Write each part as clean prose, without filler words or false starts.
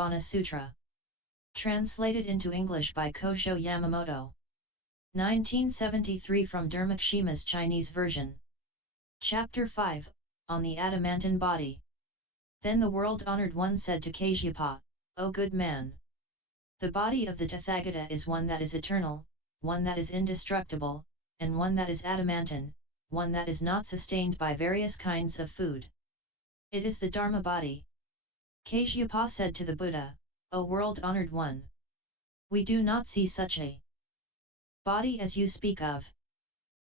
Nirvana Sutra. Translated into English by Kosho Yamamoto. 1973 from Dharmakshema's Chinese version. Chapter 5, On the Adamantine Body. Then the world-honored one said to Kasyapa, O good man! The body of the Tathagata is one that is eternal, one that is indestructible, and one that is adamantine, one that is not sustained by various kinds of food. It is the Dharma-Body. Kasyapa said to the Buddha, O world-honored one! We do not see such a body as you speak of.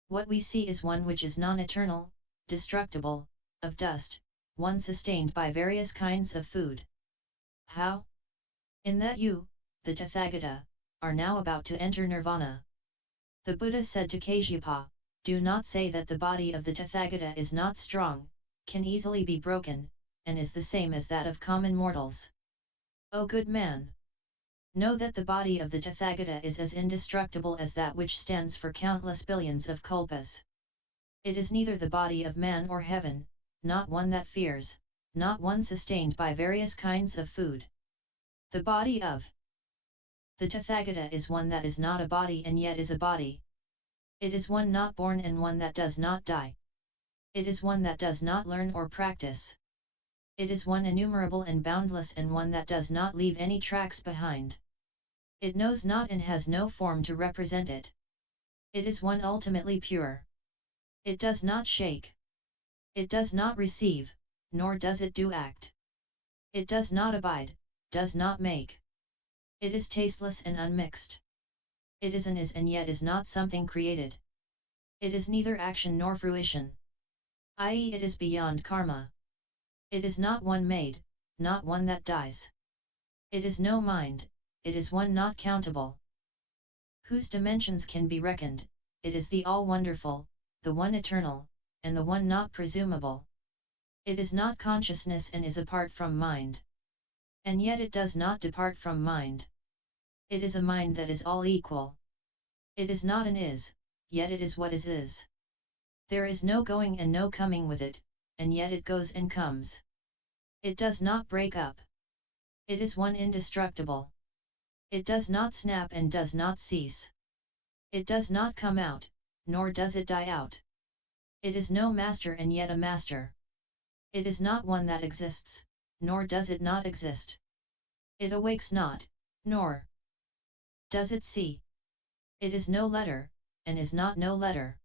What we see is one which is non-eternal, destructible, of dust, one sustained by various kinds of food. How? In that you, the Tathagata, are now about to enter Nirvana. The Buddha said to Kasyapa, do not say that the body of the Tathagata is not strong, can easily be broken, and is the same as that of common mortals. O good man! Know that the body of the Tathagata is as indestructible as that which stands for countless billions of kalpas. It is neither the body of man or heaven, not one that fears, not one sustained by various kinds of food. The body of the Tathagata is one that is not a body and yet is a body. It is one not born and one that does not die. It is one that does not learn or practice. It is one innumerable and boundless and one that does not leave any tracks behind. It knows not and has no form to represent it. It is one ultimately pure. It does not shake. It does not receive, nor does it do act. It does not abide, does not make. It is tasteless and unmixed. It is and yet is not something created. It is neither action nor fruition. I.e., it is beyond karma. It is not one made, not one that dies. It is no mind, it is one not countable. Whose dimensions can be reckoned, it is the all-wonderful, the one eternal, and the one not presumable. It is not consciousness and is apart from mind. And yet it does not depart from mind. It is a mind that is all equal. It is not and is, yet it is what is. There is no going and no coming with it, and yet it goes and comes. It does not break up. It is one indestructible. It does not snap and does not cease. It does not come out, nor does it die out. It is no master and yet a master. It is not one that exists, nor does it not exist. It awakes not, nor does it see. It is no letter, and is not no letter.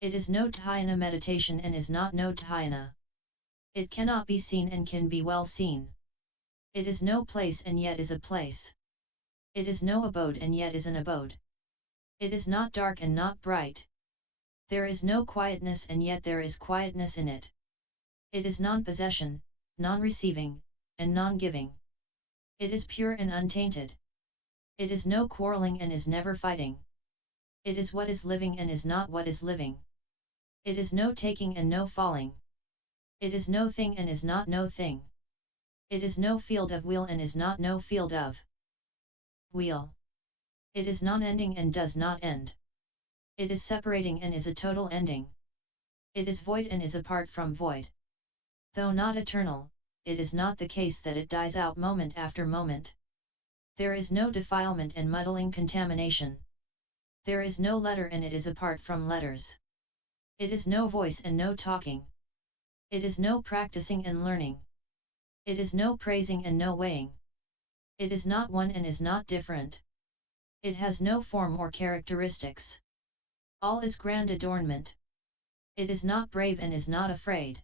It is no dhyana meditation and is not no dhyana. It cannot be seen and can be well seen. It is no place and yet is a place. It is no abode and yet is an abode. It is not dark and not bright. There is no quietness and yet there is quietness in it. It is non-possession, non-receiving, and non-giving. It is pure and untainted. It is no quarreling and is never fighting. It is what is living and is not what is living. It is no taking and no falling. It is no thing and is not no thing. It is no field of wheel and is not no field of wheel. It is non-ending and does not end. It is separating and is a total ending. It is void and is apart from void. Though not eternal, it is not the case that it dies out moment after moment. There is no defilement and muddling contamination. There is no letter and it is apart from letters. It is no voice and no talking. It is no practicing and learning. It is no praising and no weighing. It is not one and is not different. It has no form or characteristics. All is grand adornment. It is not brave and is not afraid.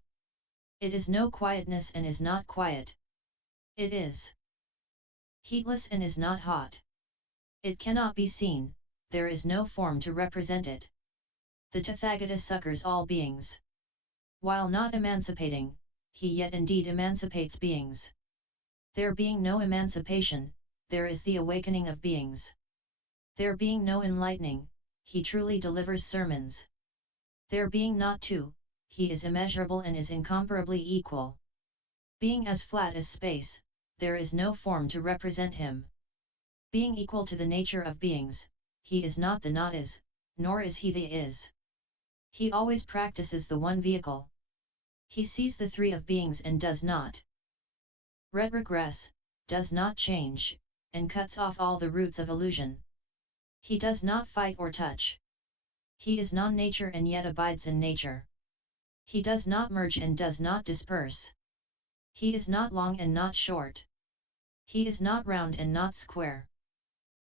It is no quietness and is not quiet. It is heatless and is not hot. It cannot be seen, there is no form to represent it. The Tathagata succors all beings. While not emancipating, he yet indeed emancipates beings. There being no emancipation, there is the awakening of beings. There being no enlightening, he truly delivers sermons. There being not two, he is immeasurable and is incomparably equal. Being as flat as space, there is no form to represent him. Being equal to the nature of beings, he is not the not is, nor is he the is. He always practices the one vehicle. He sees the three of beings and does not regress, does not change, and cuts off all the roots of illusion. He does not fight or touch. He is non-nature and yet abides in nature. He does not merge and does not disperse. He is not long and not short. He is not round and not square.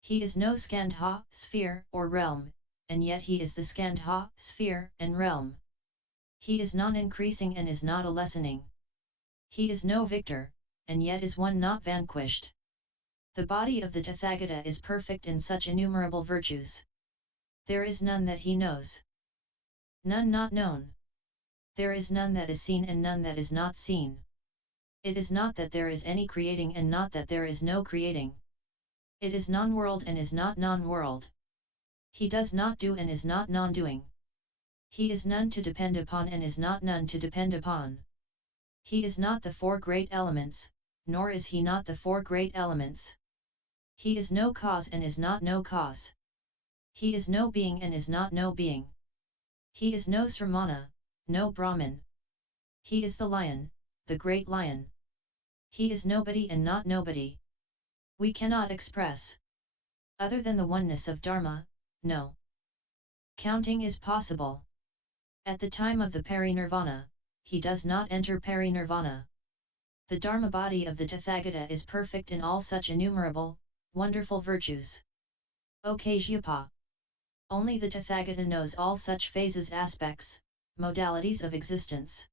He is no skandha, sphere, or realm, and yet he is the skandha, sphere, and realm. He is non-increasing and is not a lessening. He is no victor, and yet is one not vanquished. The body of the Tathagata is perfect in such innumerable virtues. There is none that he knows. None not known. There is none that is seen and none that is not seen. It is not that there is any creating and not that there is no creating. It is non-world and is not non-world. He does not do and is not non-doing. He is none to depend upon and is not none to depend upon. He is not the four great elements, nor is he not the four great elements. He is no cause and is not no cause. He is no being and is not no being. He is no Sramana, no Brahmin. He is the lion, the great lion. He is nobody and not nobody. We cannot express. Other than the oneness of Dharma, no counting is possible. At the time of the parinirvana, he does not enter parinirvana. The Dharma-Body of the Tathagata is perfect in all such innumerable, wonderful virtues. O Kasyapa! Only the Tathagata knows all such phases, aspects, modalities of existence.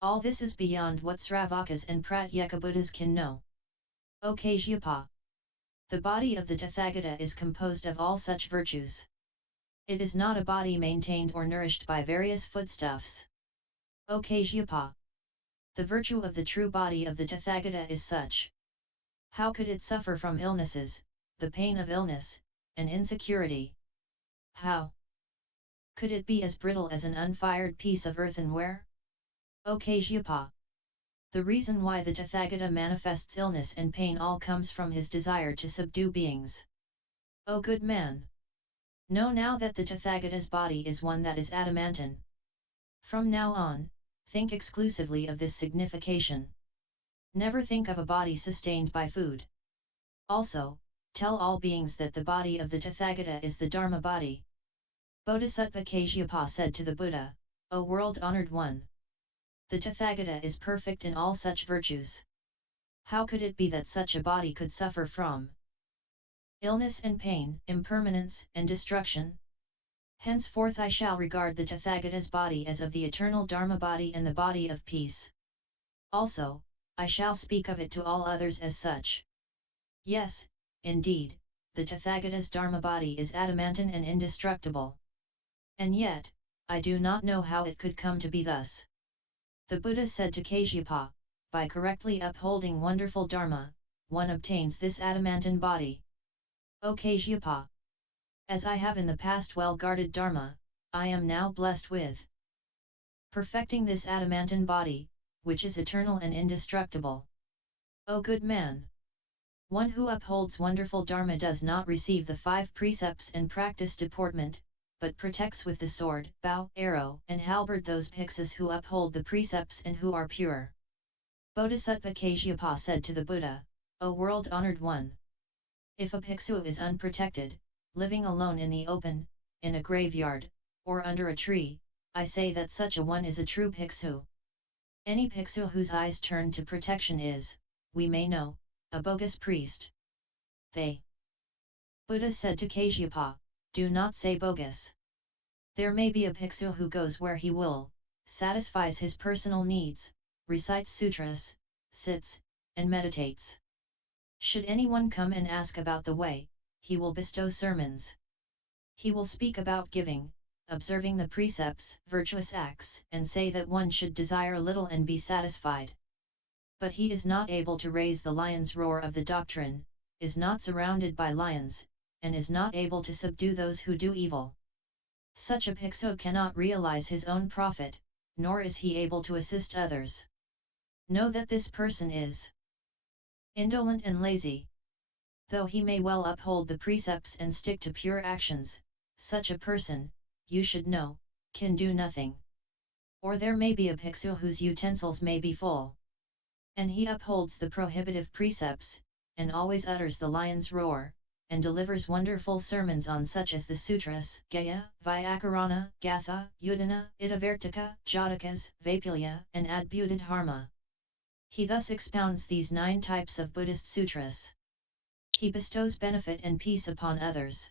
All this is beyond what Sravakas and Pratyekabuddhas can know. O Kasyapa! The body of the Tathagata is composed of all such virtues. It is not a body maintained or nourished by various foodstuffs. O Kasyapa! The virtue of the true body of the Tathagata is such. How could it suffer from illnesses, the pain of illness, and insecurity? How could it be as brittle as an unfired piece of earthenware? O Kasyapa! The reason why the Tathagata manifests illness and pain all comes from his desire to subdue beings. O good man! Know now that the Tathagata's body is one that is adamantine. From now on, think exclusively of this signification. Never think of a body sustained by food. Also, tell all beings that the body of the Tathagata is the Dharma-Body. Bodhisattva Kasyapa said to the Buddha, O world-honored one! The Tathagata is perfect in all such virtues. How could it be that such a body could suffer from illness and pain, impermanence and destruction? Henceforth I shall regard the Tathagata's body as of the eternal Dharma-Body and the body of peace. Also, I shall speak of it to all others as such. Yes, indeed, the Tathagata's Dharma-Body is adamantine and indestructible. And yet, I do not know how it could come to be thus. The Buddha said to Kasyapa, by correctly upholding wonderful Dharma, one obtains this adamantine body. O Kasyapa! As I have in the past well guarded Dharma, I am now blessed with perfecting this adamantine body, which is eternal and indestructible. O good man! One who upholds wonderful Dharma does not receive the 5 precepts and practice deportment, but protects with the sword, bow, arrow, and halberd those bhikkhus who uphold the precepts and who are pure. Bodhisattva Kasyapa said to the Buddha, O world-honored one! If a bhikkhu is unprotected, living alone in the open, in a graveyard, or under a tree, I say that such a one is a true bhikkhu. Any bhikkhu whose eyes turn to protection is, we may know, a bogus priest. Buddha said to Kasyapa, do not say bogus. There may be a bhikkhu who goes where he will, satisfies his personal needs, recites sutras, sits, and meditates. Should anyone come and ask about the way, he will bestow sermons. He will speak about giving, observing the precepts, virtuous acts, and say that one should desire little and be satisfied. But he is not able to raise the lion's roar of the doctrine, is not surrounded by lions, and is not able to subdue those who do evil. Such a bhikkhu cannot realize his own profit, nor is he able to assist others. Know that this person is indolent and lazy. Though he may well uphold the precepts and stick to pure actions, such a person, you should know, can do nothing. Or there may be a bhikkhu whose utensils may be full. And he upholds the prohibitive precepts, and always utters the lion's roar, and delivers wonderful sermons on such as the Sutras, Gaya, Vyakarana, Gatha, Udana, Itavartika, Jatakas, Vapulya, and Adbhuta-dharma. He thus expounds these 9 types of Buddhist sutras. He bestows benefit and peace upon others.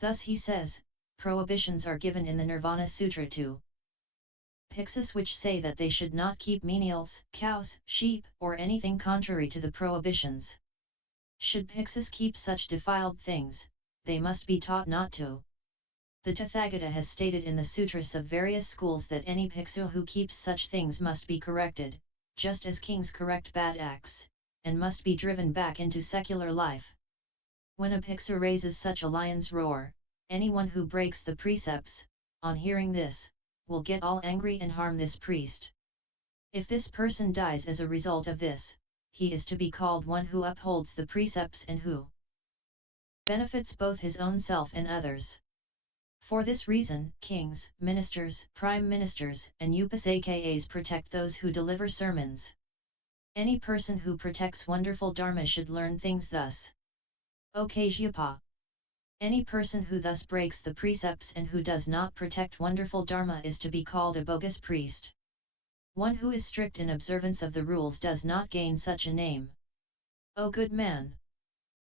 Thus he says, prohibitions are given in the Nirvana Sutra to Bhikkhus which say that they should not keep menials, cows, sheep, or anything contrary to the prohibitions. Should bhikkhus keep such defiled things, they must be taught not to. The Tathagata has stated in the sutras of various schools that any bhiksu who keeps such things must be corrected, just as kings correct bad acts, and must be driven back into secular life. When a bhiksu raises such a lion's roar, anyone who breaks the precepts, on hearing this, will get all angry and harm this priest. If this person dies as a result of this, he is to be called one who upholds the precepts and who benefits both his own self and others. For this reason, kings, ministers, prime ministers, and upasakas protect those who deliver sermons. Any person who protects wonderful dharma should learn things thus. O Kasyapa! Any person who thus breaks the precepts and who does not protect wonderful dharma is to be called a bogus priest. One who is strict in observance of the rules does not gain such a name. O good man!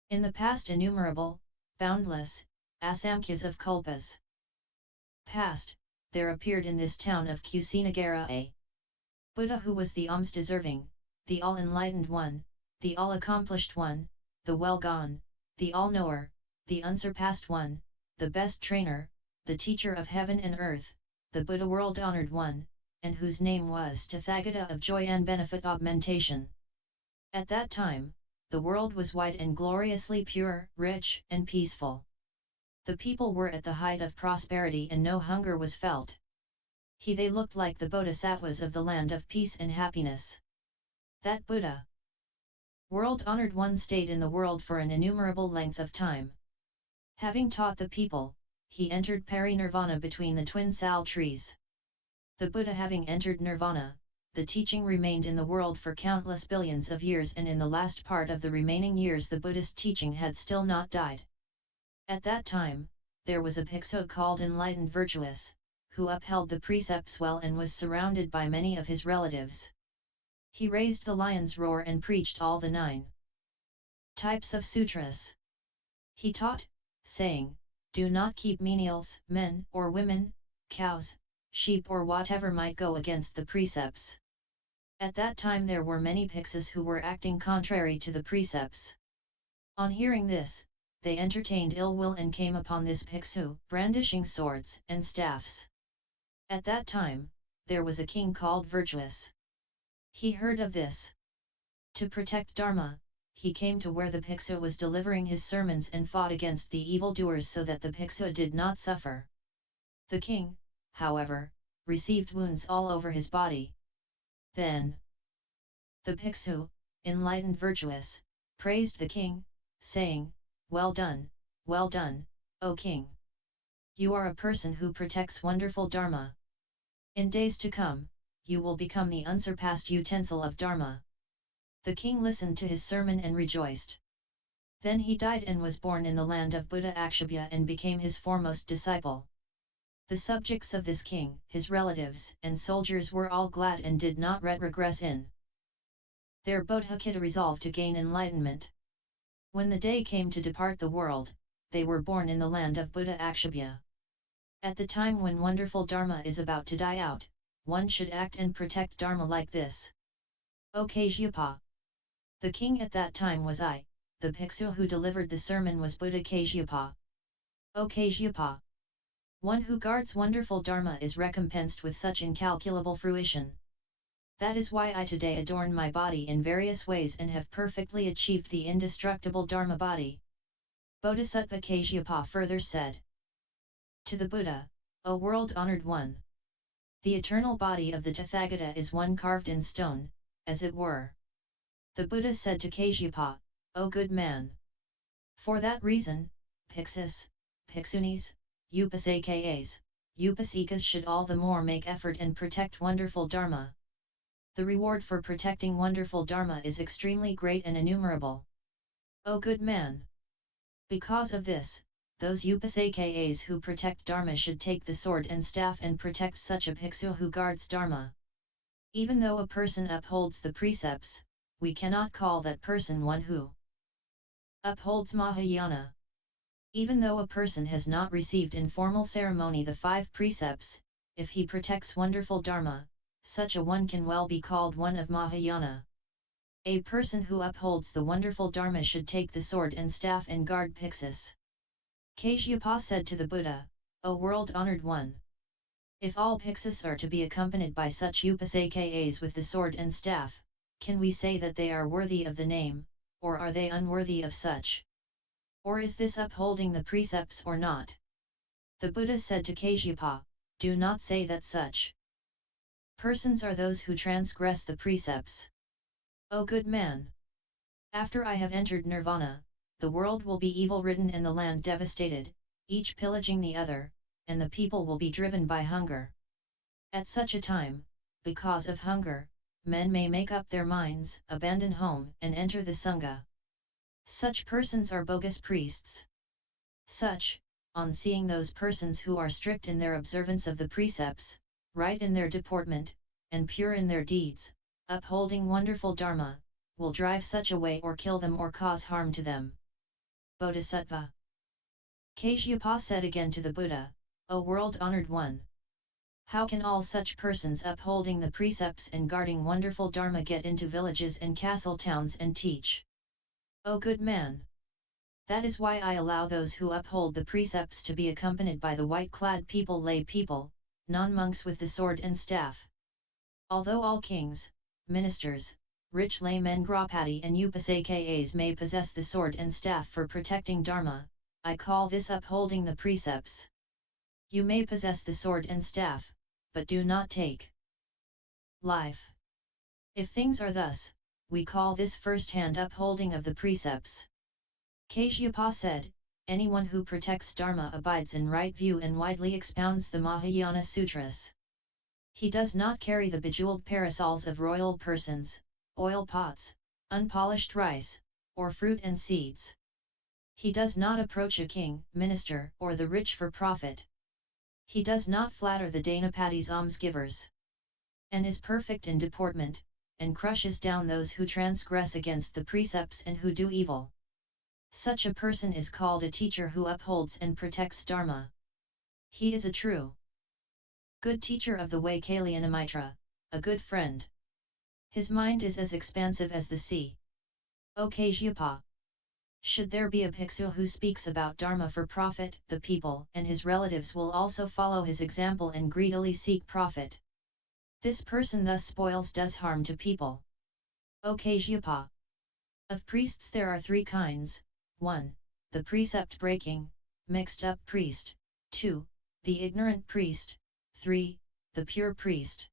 In the past innumerable, boundless, asamkhas of kalpas past, there appeared in this town of Kusinagara a Buddha who was the alms deserving, the all-enlightened one, the all-accomplished one, the well-gone, the all-knower, the unsurpassed one, the best trainer, the teacher of heaven and earth, the Buddha world-honored one, and whose name was Tathagata of joy and benefit augmentation. At that time, the world was white and gloriously pure, rich, and peaceful. The people were at the height of prosperity and no hunger was felt. They looked like the bodhisattvas of the land of peace and happiness. That Buddha, world-honored one, stayed in the world for an innumerable length of time. Having taught the people, he entered Parinirvana between the twin sal trees. The Buddha having entered Nirvana, the teaching remained in the world for countless billions of years, and in the last part of the remaining years the Buddhist teaching had still not died. At that time, there was a bhiksu called Enlightened Virtuous, who upheld the precepts well and was surrounded by many of his relatives. He raised the lion's roar and preached all the 9 types of sutras. He taught, saying, do not keep menials, men or women, cows, sheep or whatever might go against the precepts. At that time there were many bhiksus who were acting contrary to the precepts. On hearing this, they entertained ill will and came upon this bhiksu, brandishing swords and staffs. At that time, there was a king called Virtuous. He heard of this. To protect Dharma, he came to where the bhiksu was delivering his sermons and fought against the evildoers so that the bhiksu did not suffer. The king, however, received wounds all over his body. Then the bhiksu, Enlightened Virtuous, praised the king, saying, well done, O king! You are a person who protects wonderful Dharma. In days to come, you will become the unsurpassed utensil of Dharma. The king listened to his sermon and rejoiced. Then he died and was born in the land of Buddha Akshobhya and became his foremost disciple. The subjects of this king, his relatives and soldiers were all glad and did not regress in their bodhicitta resolve to gain enlightenment. When the day came to depart the world, they were born in the land of Buddha Akshobhya. At the time when wonderful Dharma is about to die out, one should act and protect Dharma like this. O Kasyapa! The king at that time was I, the bhiksu who delivered the sermon was Buddha Kasyapa. O Kasyapa! One who guards wonderful Dharma is recompensed with such incalculable fruition. That is why I today adorn my body in various ways and have perfectly achieved the indestructible Dharma-Body. Bodhisattva Kasyapa further said to the Buddha, O world-honored one! The eternal body of the Tathagata is one carved in stone, as it were. The Buddha said to Kasyapa, O good man! For that reason, bhiksus, bhiksunis, upasakas, upasikas should all the more make effort and protect wonderful Dharma. The reward for protecting wonderful Dharma is extremely great and innumerable. O good man! Because of this, those upasakas who protect Dharma should take the sword and staff and protect such a bhiksu who guards Dharma. Even though a person upholds the precepts, we cannot call that person one who upholds Mahayana. Even though a person has not received in formal ceremony the 5 precepts, if he protects wonderful Dharma, such a one can well be called one of Mahayana. A person who upholds the wonderful Dharma should take the sword and staff and guard bhiksus. Kasyapa said to the Buddha, O world-honored one! If all bhiksus are to be accompanied by such upasakas with the sword and staff, can we say that they are worthy of the name, or are they unworthy of such? Or is this upholding the precepts or not? The Buddha said to Kasyapa, do not say that such persons are those who transgress the precepts. O good man! After I have entered Nirvana, the world will be evil-ridden and the land devastated, each pillaging the other, and the people will be driven by hunger. At such a time, because of hunger, men may make up their minds, abandon home and enter the Sangha. Such persons are bogus priests. Such, on seeing those persons who are strict in their observance of the precepts, right in their deportment, and pure in their deeds, upholding wonderful Dharma, will drive such away or kill them or cause harm to them. Bodhisattva. Kasyapa said again to the Buddha, O world-honored one! How can all such persons upholding the precepts and guarding wonderful Dharma get into villages and castle towns and teach? O good man! That is why I allow those who uphold the precepts to be accompanied by the white-clad people, lay people, non-monks with the sword and staff. Although all kings, ministers, rich laymen, Grapati and upasakas may possess the sword and staff for protecting Dharma, I call this upholding the precepts. You may possess the sword and staff, but do not take life. If things are thus, we call this first-hand upholding of the precepts. Kasyapa said, anyone who protects Dharma abides in right view and widely expounds the Mahayana Sutras. He does not carry the bejeweled parasols of royal persons, oil pots, unpolished rice, or fruit and seeds. He does not approach a king, minister, or the rich for profit. He does not flatter the Danapatis almsgivers, and is perfect in deportment, and crushes down those who transgress against the precepts and who do evil. Such a person is called a teacher who upholds and protects Dharma. He is a true good teacher of the way, Kalyanamitra, a good friend. His mind is as expansive as the sea. O Kasyapa! Should there be a bhiksu who speaks about Dharma for profit, the people and his relatives will also follow his example and greedily seek profit. This person thus spoils, does harm to people. O Kasyapa! Of priests there are 3 kinds, 1. The precept-breaking, mixed-up priest, 2. The ignorant priest, 3. The pure priest.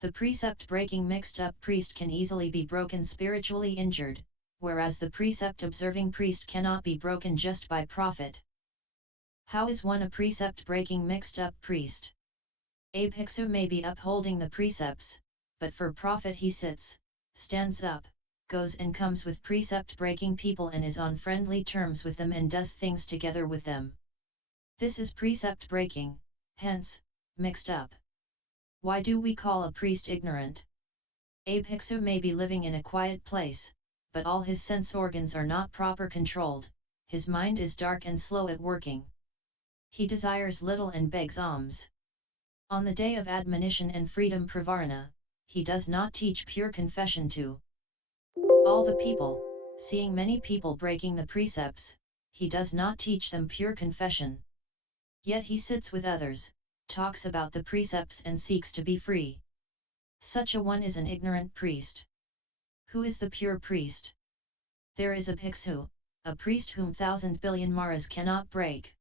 The precept-breaking mixed-up priest can easily be broken spiritually injured, whereas the precept-observing priest cannot be broken just by profit. How is one a precept-breaking mixed-up priest? A bhiksu may be upholding the precepts, but for profit he sits, stands up, goes and comes with precept-breaking people and is on friendly terms with them and does things together with them. This is precept-breaking, hence, mixed up. Why do we call a priest ignorant? A bhiksu may be living in a quiet place, but all his sense organs are not proper controlled, his mind is dark and slow at working. He desires little and begs alms. On the day of admonition and freedom pravarana, he does not teach pure confession to all the people, seeing many people breaking the precepts, he does not teach them pure confession. Yet he sits with others, talks about the precepts and seeks to be free. Such a one is an ignorant priest. Who is the pure priest? There is a bhiksu, a priest whom 1,000 billion maras cannot break.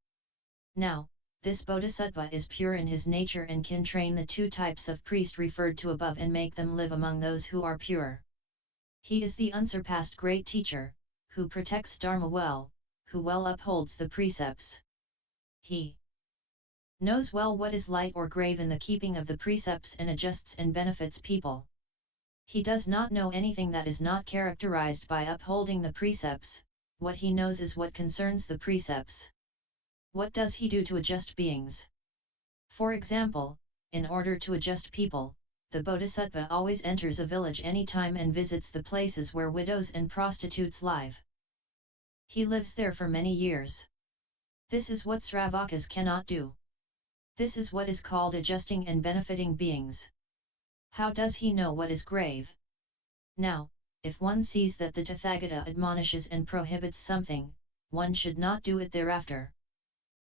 Now, this bodhisattva is pure in his nature and can train the 2 types of priest referred to above and make them live among those who are pure. He is the unsurpassed great teacher, who protects Dharma well, who well upholds the precepts. He knows well what is light or grave in the keeping of the precepts and adjusts and benefits people. He does not know anything that is not characterized by upholding the precepts. What he knows is what concerns the precepts. What does he do to adjust beings? For example, in order to adjust people, the Bodhisattva always enters a village any time and visits the places where widows and prostitutes live. He lives there for many years. This is what Sravakas cannot do. This is what is called adjusting and benefiting beings. How does he know what is grave? Now, if one sees that the Tathagata admonishes and prohibits something, one should not do it thereafter.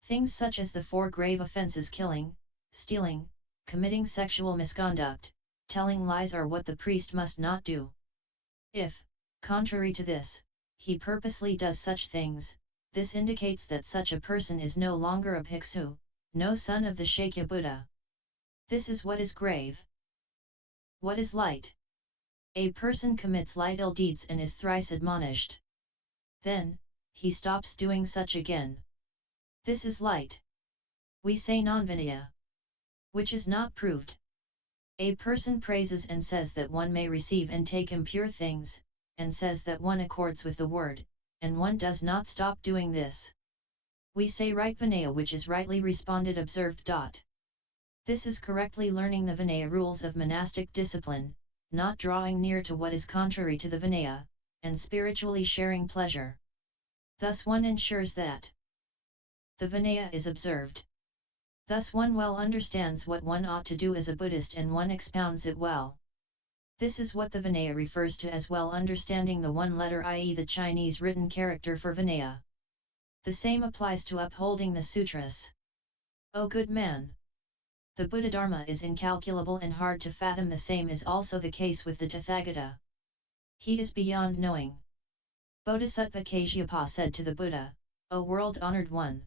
Things such as the 4 grave offenses: killing, stealing, committing sexual misconduct, telling lies are what the priest must not do. If, contrary to this, he purposely does such things, this indicates that such a person is no longer a bhiksu, no son of the Shakya Buddha. This is what is grave. What is light? A person commits light ill deeds and is thrice admonished. Then, he stops doing such again. This is light. We say non-vinaya, which is not proved. A person praises and says that one may receive and take impure things, and says that one accords with the word, and one does not stop doing this. We say right vinaya, which is rightly responded observed. This is correctly learning the vinaya rules of monastic discipline, not drawing near to what is contrary to the vinaya, and spiritually sharing pleasure. Thus one ensures that the vinaya is observed. Thus one well understands what one ought to do as a Buddhist and one expounds it well. This is what the Vinaya refers to as well understanding the one letter, i.e. the Chinese written character for Vinaya. The same applies to upholding the sutras. O good man! The Buddha Dharma is incalculable and hard to fathom. The same is also the case with the Tathagata. He is beyond knowing. Bodhisattva Kasyapa said to the Buddha, O world-honored one!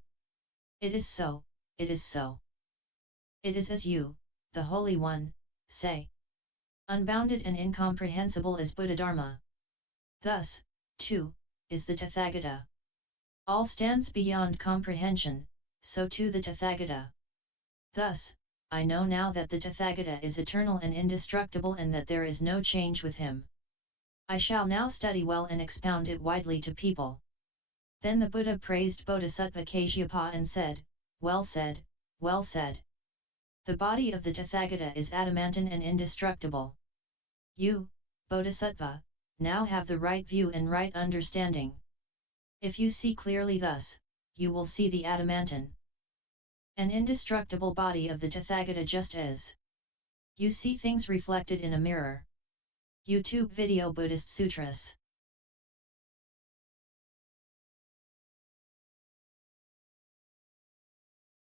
It is so, it is so. It is as you, the Holy One, say. Unbounded and incomprehensible is Buddha Dharma. Thus, too, is the Tathagata. All stands beyond comprehension, so too the Tathagata. Thus, I know now that the Tathagata is eternal and indestructible and that there is no change with him. I shall now study well and expound it widely to people. Then the Buddha praised Bodhisattva Kasyapa and said, Well said, well said. The body of the Tathagata is adamantine and indestructible. You, Bodhisattva, now have the right view and right understanding. If you see clearly thus, you will see the adamantine and indestructible body of the Tathagata just as you see things reflected in a mirror. YouTube video Buddhist Sutras.